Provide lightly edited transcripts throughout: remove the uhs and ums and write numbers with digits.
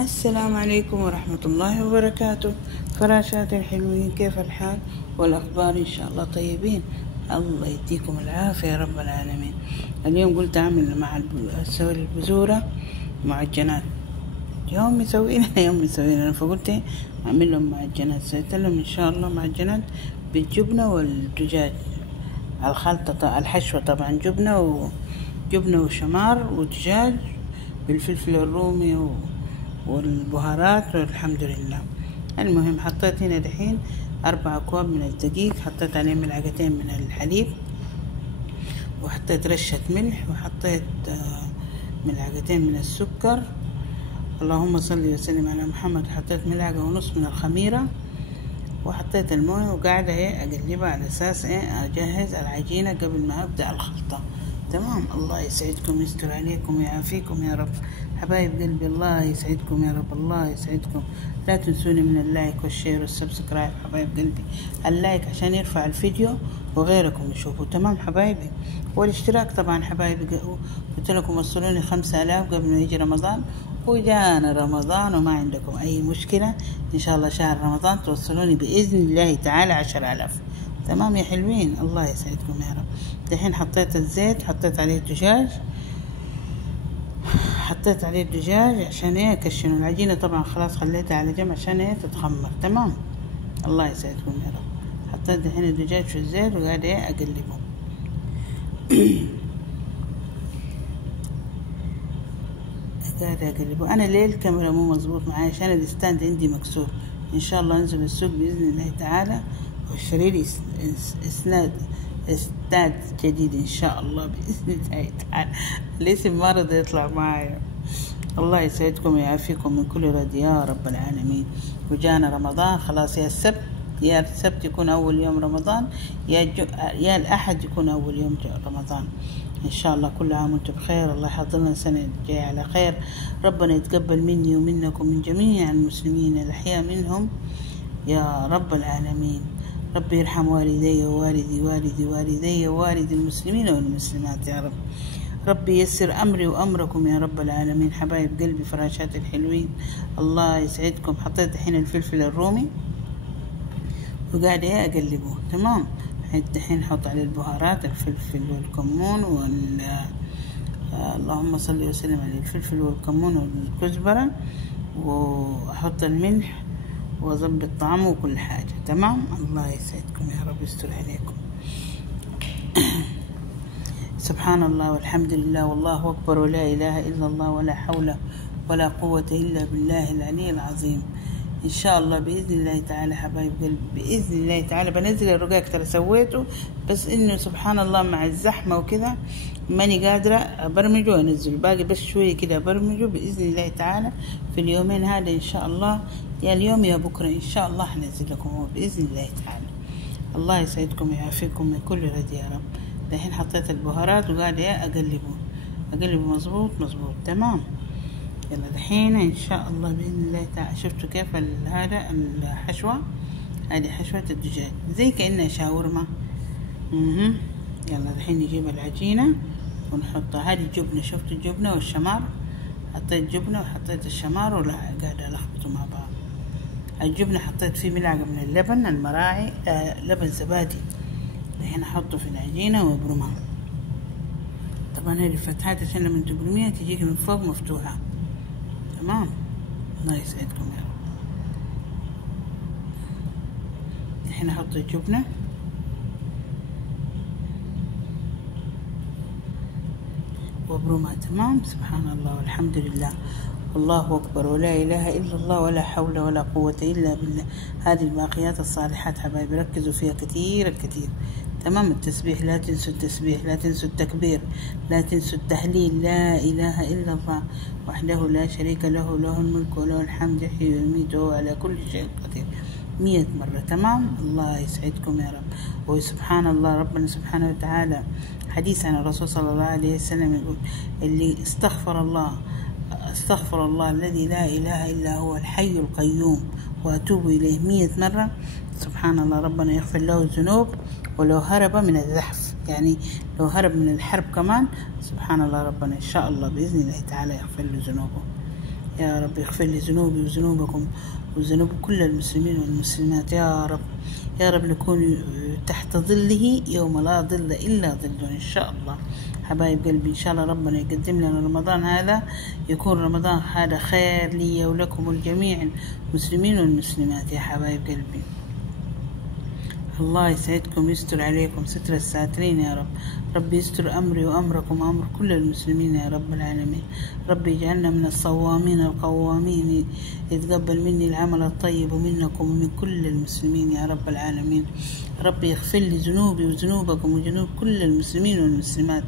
السلام عليكم ورحمة الله وبركاته. فراشات الحلوين، كيف الحال والأخبار؟ إن شاء الله طيبين. الله يديكم العافية يا رب العالمين. اليوم قلت أعمل مع أسوي البذورة معجنات. يوم مسوينا فقلت أعمل لهم معجنات. سويت لهم إن شاء الله معجنات بالجبنة والدجاج. الخلطة الحشوة طبعا جبنة وشمار ودجاج بالفلفل الرومي والبهارات والحمد لله. المهم حطيت هنا دحين 4 أكواب من الدقيق، حطيت عليه ملعقتين من الحليب، وحطيت رشة ملح، وحطيت ملعقتين من السكر. اللهم صل وسلم على محمد. حطيت 1.5 ملعقة من الخميرة، وحطيت المويه، وقاعدة أقلبها على أساس أجهز العجينة قبل ما أبدأ الخلطة. تمام. الله يسعدكم ويستر عليكم ويعافيكم يا رب. حبايب قلبي الله يسعدكم يا رب، الله يسعدكم. لا تنسوني من اللايك والشير والسبسكرايب حبايب قلبي. اللايك عشان يرفع الفيديو وغيركم يشوفوا. تمام حبايبي. والاشتراك طبعا حبايبي، قلت لكم وصلوني 5000 قبل ما يجي رمضان، وجانا رمضان وما عندكم أي مشكلة. إن شاء الله شهر رمضان توصلوني بإذن الله تعالى 10,000. تمام يا حلوين، الله يسعدكم يا رب. دحين حطيت الزيت، حطيت عليه الدجاج عشان يكشنوا العجينة. طبعا خلاص خليتها على جنب عشان تتخمر. تمام. الله يسعدكم يا رب. حطيت دحين الدجاج في الزيت وقاعد أقلبه. أنا ليه الكاميرا مو مظبوط معايا؟ عشان الستاند عندي مكسور. إن شاء الله أنزل السوق بإذن الله تعالى واشتري لي استاد جديد إن شاء الله بإذن الله تعالى. الاسم ما رضى يطلع معايا. الله يسعدكم ويعافيكم من كل رد يا رب العالمين. وجانا رمضان خلاص. يا السبت يكون أول يوم رمضان، يا الأحد يكون أول يوم رمضان. إن شاء الله كل عام وانتم بخير. الله يحضرنا السنة الجاية على خير. ربنا يتقبل مني ومنكم من جميع المسلمين الأحياء منهم يا رب العالمين. ربي يرحم والدي ووالدي المسلمين والمسلمات يا رب. ربي يسر أمري وأمركم يا رب العالمين. حبايب قلبي فراشات الحلوين، الله يسعدكم. حطيت الحين الفلفل الرومي وقاعد أقلبه. تمام. الحين حط عليه البهارات، الفلفل والكمون اللهم صل وسلم عليه، الفلفل والكمون والكزبرة، وأحط الملح وأظبط طعمه وكل حاجة. تمام. الله يسعدكم يا رب، يستر عليكم. سبحان الله والحمد لله والله أكبر ولا إله إلا الله ولا حول ولا قوة إلا بالله العلي العظيم. إن شاء الله بإذن الله تعالى حبايب قلبي، بإذن الله تعالى بنزل الرقاق. ترى سويته بس إنه سبحان الله مع الزحمة وكذا ماني قادرة أبرمجه وأنزله. باقي بس شوية كده أبرمجه بإذن الله تعالى في اليومين هذا إن شاء الله، يا اليوم يا بكرة إن شاء الله حنزل لكم هو بإذن الله تعالى. الله يسعدكم ويعافيكم من كل رد يا رب. الحين حطيت البهارات وقاعد أقلبه مظبوط. تمام. يلا الحين إن شاء الله بإذن الله تعالى. شفتوا كيف هذا الحشوة؟ هذه حشوة الدجاج زي كأنها شاورما. يلا الحين نجيب العجينة ونحطها. هذه جبنة، شفتوا الجبنة والشمار؟ حطيت جبنة وحطيت الشمار وقاعدة ألخبطه مع بعض. الجبنة حطيت فيه ملعقة من اللبن المراعي، لبن زبادي. الحين أحطه في العجينة وأبرمها. طبعا هذه الفتحات عشان لما تبرميها تجيك من فوق مفتوحة. تمام. الله يسعدكم يا رب. الحين أحط الجبنة وابرمها. تمام. سبحان الله والحمد لله والله أكبر ولا إله إلا الله ولا حول ولا قوة إلا بالله. هذه الباقيات الصالحات حبايبي ركزوا فيها كثير. تمام. التسبيح لا تنسوا التسبيح، لا تنسوا التكبير، لا تنسوا التهليل. لا إله إلا الله وحده لا شريك له، له الملك وله الحمد، يحيي ويميت وهو على كل شيء قدير. 100 مرة. تمام. الله يسعدكم يا رب. وسبحان الله ربنا سبحانه وتعالى حديث عن الرسول صلى الله عليه وسلم يقول: اللي استغفر الله الذي لا إله إلا هو الحي القيوم وأتوب إليه 100 مرة، سبحان الله ربنا يغفر له الذنوب ولو هرب من الزحف، يعني لو هرب من الحرب كمان سبحان الله ربنا إن شاء الله بإذن الله تعالى يغفر له ذنوبه. يا رب يغفر لي ذنوبي وذنوبكم وذنوب كل المسلمين والمسلمات يا رب. يا رب نكون تحت ظله يوم لا ظل إلا ظله إن شاء الله. حبايب قلبي إن شاء الله ربنا يقدم لنا رمضان هذا، يكون رمضان هذا خير لي ولكم الجميع المسلمين والمسلمات يا حبايب قلبي. الله يسعدكم ويستر عليكم ستر الساترين يا رب. ربي يستر أمري وأمركم وأمر كل المسلمين يا رب العالمين. ربي يجعلنا من الصوامين القوامين، يتقبل مني العمل الطيب ومنكم ومن كل المسلمين يا رب العالمين. ربي يغفر لي ذنوبي وذنوبكم وذنوب كل المسلمين والمسلمات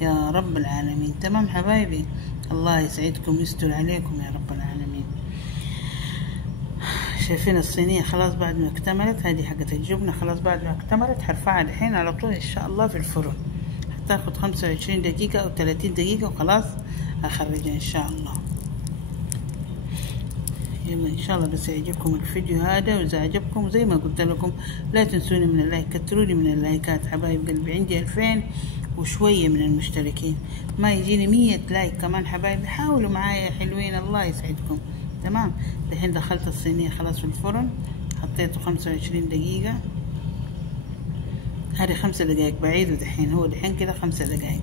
يا رب العالمين. تمام حبايبي، الله يسعدكم ويستر عليكم يا رب العالمين. شايفين الصينية خلاص بعد ما اكتملت، هذه حقت الجبنة خلاص بعد ما اكتملت حرفعها الحين على طول إن شاء الله في الفرن، هتاخد 25 دقيقة أو 30 دقيقة وخلاص أخرجها إن شاء الله. يلا إن شاء الله بس يعجبكم الفيديو هذا، وإذا عجبكم وزي ما قلت لكم لا تنسوني من اللايك، كتروني من اللايكات حبايب قلبي. عندي 2000 وشوية من المشتركين، ما يجيني 100 لايك كمان حبايبي. حاولوا معايا حلوين، الله يسعدكم. تمام، دحين دخلت الصينية خلاص في الفرن، حطيته 25 دقيقة. هذه 5 دقايق بعيده دحين، هو دحين كده 5 دقايق،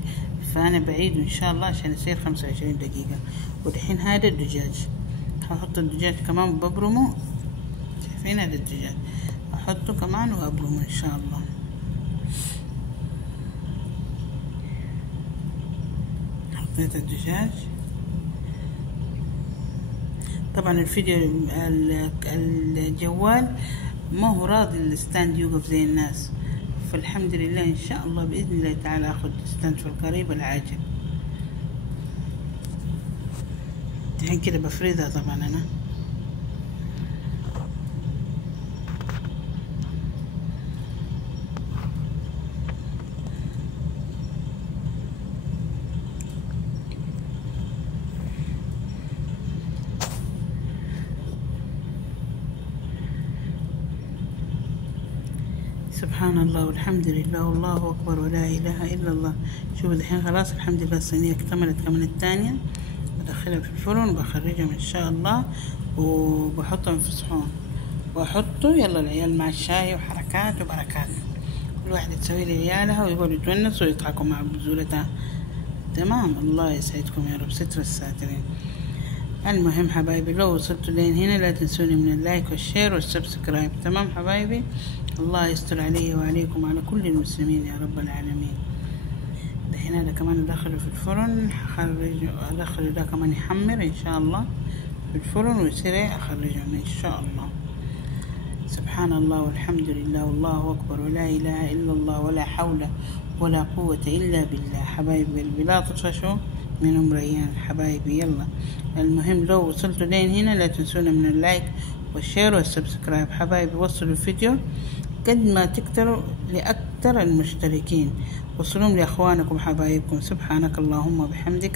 فأنا بعيده إن شاء الله عشان يصير 25 دقيقة. ودحين هذا الدجاج، هحط الدجاج كمان وببرمه. شايفين هذا الدجاج أحطه كمان وأبرمه إن شاء الله. حطيت الدجاج. طبعا الفيديو الجوال ما هو راضي الستاند يوقف زي الناس، فالحمد لله إن شاء الله بإذن الله تعالى أخذ ستاند في القريب العاجل. الحين كده بفردها طبعا أنا. سبحان الله والحمد لله والله أكبر ولا إله إلا الله. شوفوا الحين خلاص الحمد لله الصينية اكتملت كمان الثانية. بدخلها في الفرن وبخرجهم إن شاء الله، وبحطهم في صحون وأحطه. يلا العيال مع الشاي وحركات وبركات، كل واحدة تسوي لعيالها ويقعدوا يتونسوا ويضحكوا مع بذورتها. تمام، الله يسعدكم يا رب ستر الساترين. المهم حبايبي، لو وصلتوا لين هنا لا تنسوني من اللايك والشير والسبسكرايب. تمام حبايبي، الله يستر علي وعليكم وعلى كل المسلمين يا رب العالمين. دحين هذا كمان ادخله في الفرن، ادخله ده كمان يحمر ان شاء الله في الفرن ويصير اخرجهم ان شاء الله. سبحان الله والحمد لله والله اكبر ولا اله الا الله ولا حول ولا قوة الا بالله. حبايب قلبي لا تطفشوا من ام ريان حبايبي. يلا المهم لو وصلتوا لين هنا لا تنسونا من اللايك والشير والسبسكرايب حبايبي. وصلوا الفيديو قد ما تقدروا لأكثر المشتركين، وصلوهم لأخوانكم حبايبكم. سبحانك اللهم وبحمدك.